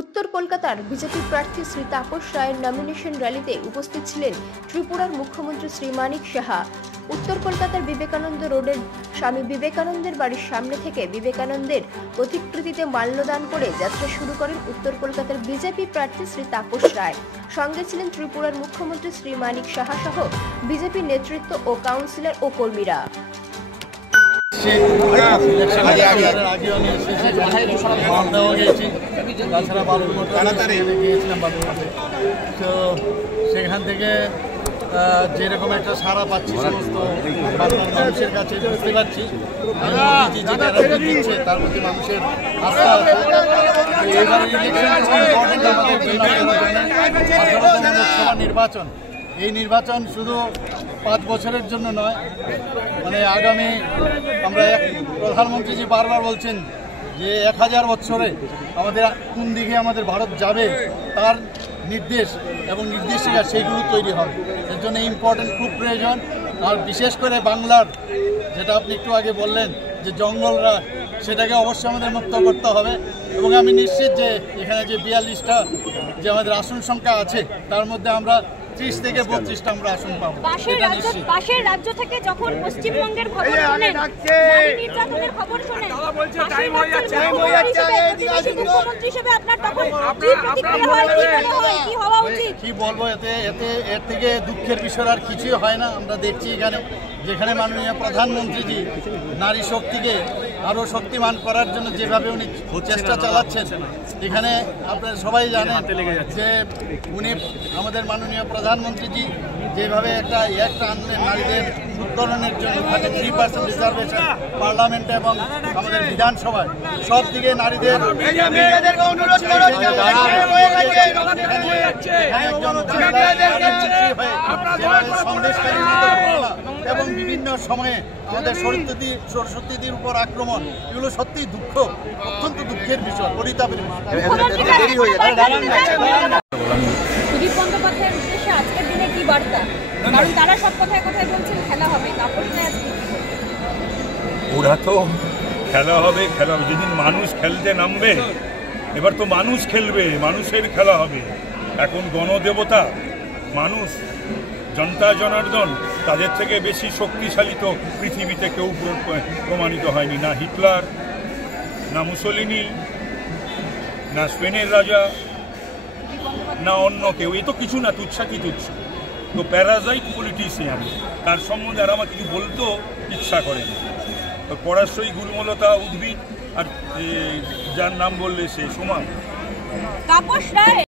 উত্তর কলকাতার বিজেপি প্রার্থী শ্রী তাপস রায়ের নমিনেশন র্যালিতে উপস্থিত ছিলেন ত্রিপুরার মুখ্যমন্ত্রী শ্রী মানিক সাহা। উত্তর কলকাতার বিবেকানন্দ রোডের স্বামী বিবেকানন্দের বাড়ির সামনে থেকে বিবেকানন্দের প্রতিকৃতিতে মাল্যদান করে যাত্রা শুরু করেন উত্তর কলকাতার বিজেপি প্রার্থী শ্রী তাপস রায়। সঙ্গে ছিলেন ত্রিপুরার মুখ্যমন্ত্রী শ্রী মানিক সাহা সহ বিজেপি নেতৃত্ব ও কাউন্সিলর ও কর্মীরা। সেখান থেকে যেরকম একটা সারা পাচ্ছি সমস্ত বাংলার মানুষের কাছে বুঝতে পারছি দিচ্ছে তার প্রতি মানুষের আস্থা আছে। লোকসভা নির্বাচন, এই নির্বাচন শুধু 5 বছরের জন্য নয়, মানে আগামী আমরা প্রধানমন্ত্রীজি বারবার বলছেন যে 1000 বছরে আমাদের কোন দিকে আমাদের ভারত যাবে তার নির্দেশ এবং নির্দেশিকা সেইগুলো তৈরি হবে। এর জন্য ইম্পর্টেন্ট খুব প্রয়োজন। আর বিশেষ করে বাংলার যেটা আপনি একটু আগে বললেন যে জঙ্গলরা, সেটাকে অবশ্যই আমাদের মুক্ত করতে হবে। এবং আমি নিশ্চিত যে এখানে যে 42টা যে আমাদের আসন সংখ্যা আছে তার মধ্যে আমরা 30 থেকে 32টা আমরা আসন পাবো। পাশের রাজ্য থেকে যখন পশ্চিমবঙ্গের খবর শোনেন, নারী নির্যাতনের খবর শোনেন, মুখ্যমন্ত্রী হিসেবে আপনার তখন কি প্রতিক্রিয়া হয়, কি হওয়া উচিত? কি বলবো, এর থেকে দুঃখের বিষয় আর কিছুই হয় না। আমরা দেখছি এখানে যেখানে মাননীয় প্রধানমন্ত্রীজি নারী শক্তিকে আরও শক্তিমান করার জন্য যেভাবে উনি চেষ্টা চালাচ্ছেন, এখানে আপনারা সবাই জানেন যে উনি আমাদের মাননীয় প্রধানমন্ত্রীজি যেভাবে একটা আনলেন নারীদের উত্তরণের জন্য, থাকে 3% রিজার্ভেশন পার্লামেন্টে এবং আমাদের বিধানসভায়, সব দিকে নারীদের এবং বিভিন্ন সময়ে আমাদের সরস্বতীদের উপর আক্রমণ, এগুলো সত্যি অত্যন্ত দুঃখের বিষয়, পরিতাপের বিষয়। সুদীপ বন্দ্যোপাধ্যায়ের উদ্দেশ্যে আজকের দিনে কি বার্তা? কারণ তারা সব কথায় কথায় বলছেন খেলা হবে, ওরা তো খেলা হবে যেদিন মানুষ খেলতে নামবে, এবার তো মানুষ খেলবে, মানুষের খেলা হবে। এখন গণদেবতা মানুষ, জনতা জনার্দন, তাদের থেকে বেশি শক্তিশালী তো পৃথিবীতে কেউ প্রমাণিত হয়নি। না হিটলার, না মুসোলিনি, না স্পেনের রাজা, না অন্য কেউ। এ তো কিছু না, তুচ্ছা কি তুচ্ছ। তো প্যারাজাইট পলিটিশিয়ান, তার সম্বন্ধে আর আমার কিছু বলতেও ইচ্ছা করে না। তো পরাশ্রয়ী গুল্মলতা উদ্ভিদ, আর যার নাম বললে সে সমান। তাপস রায়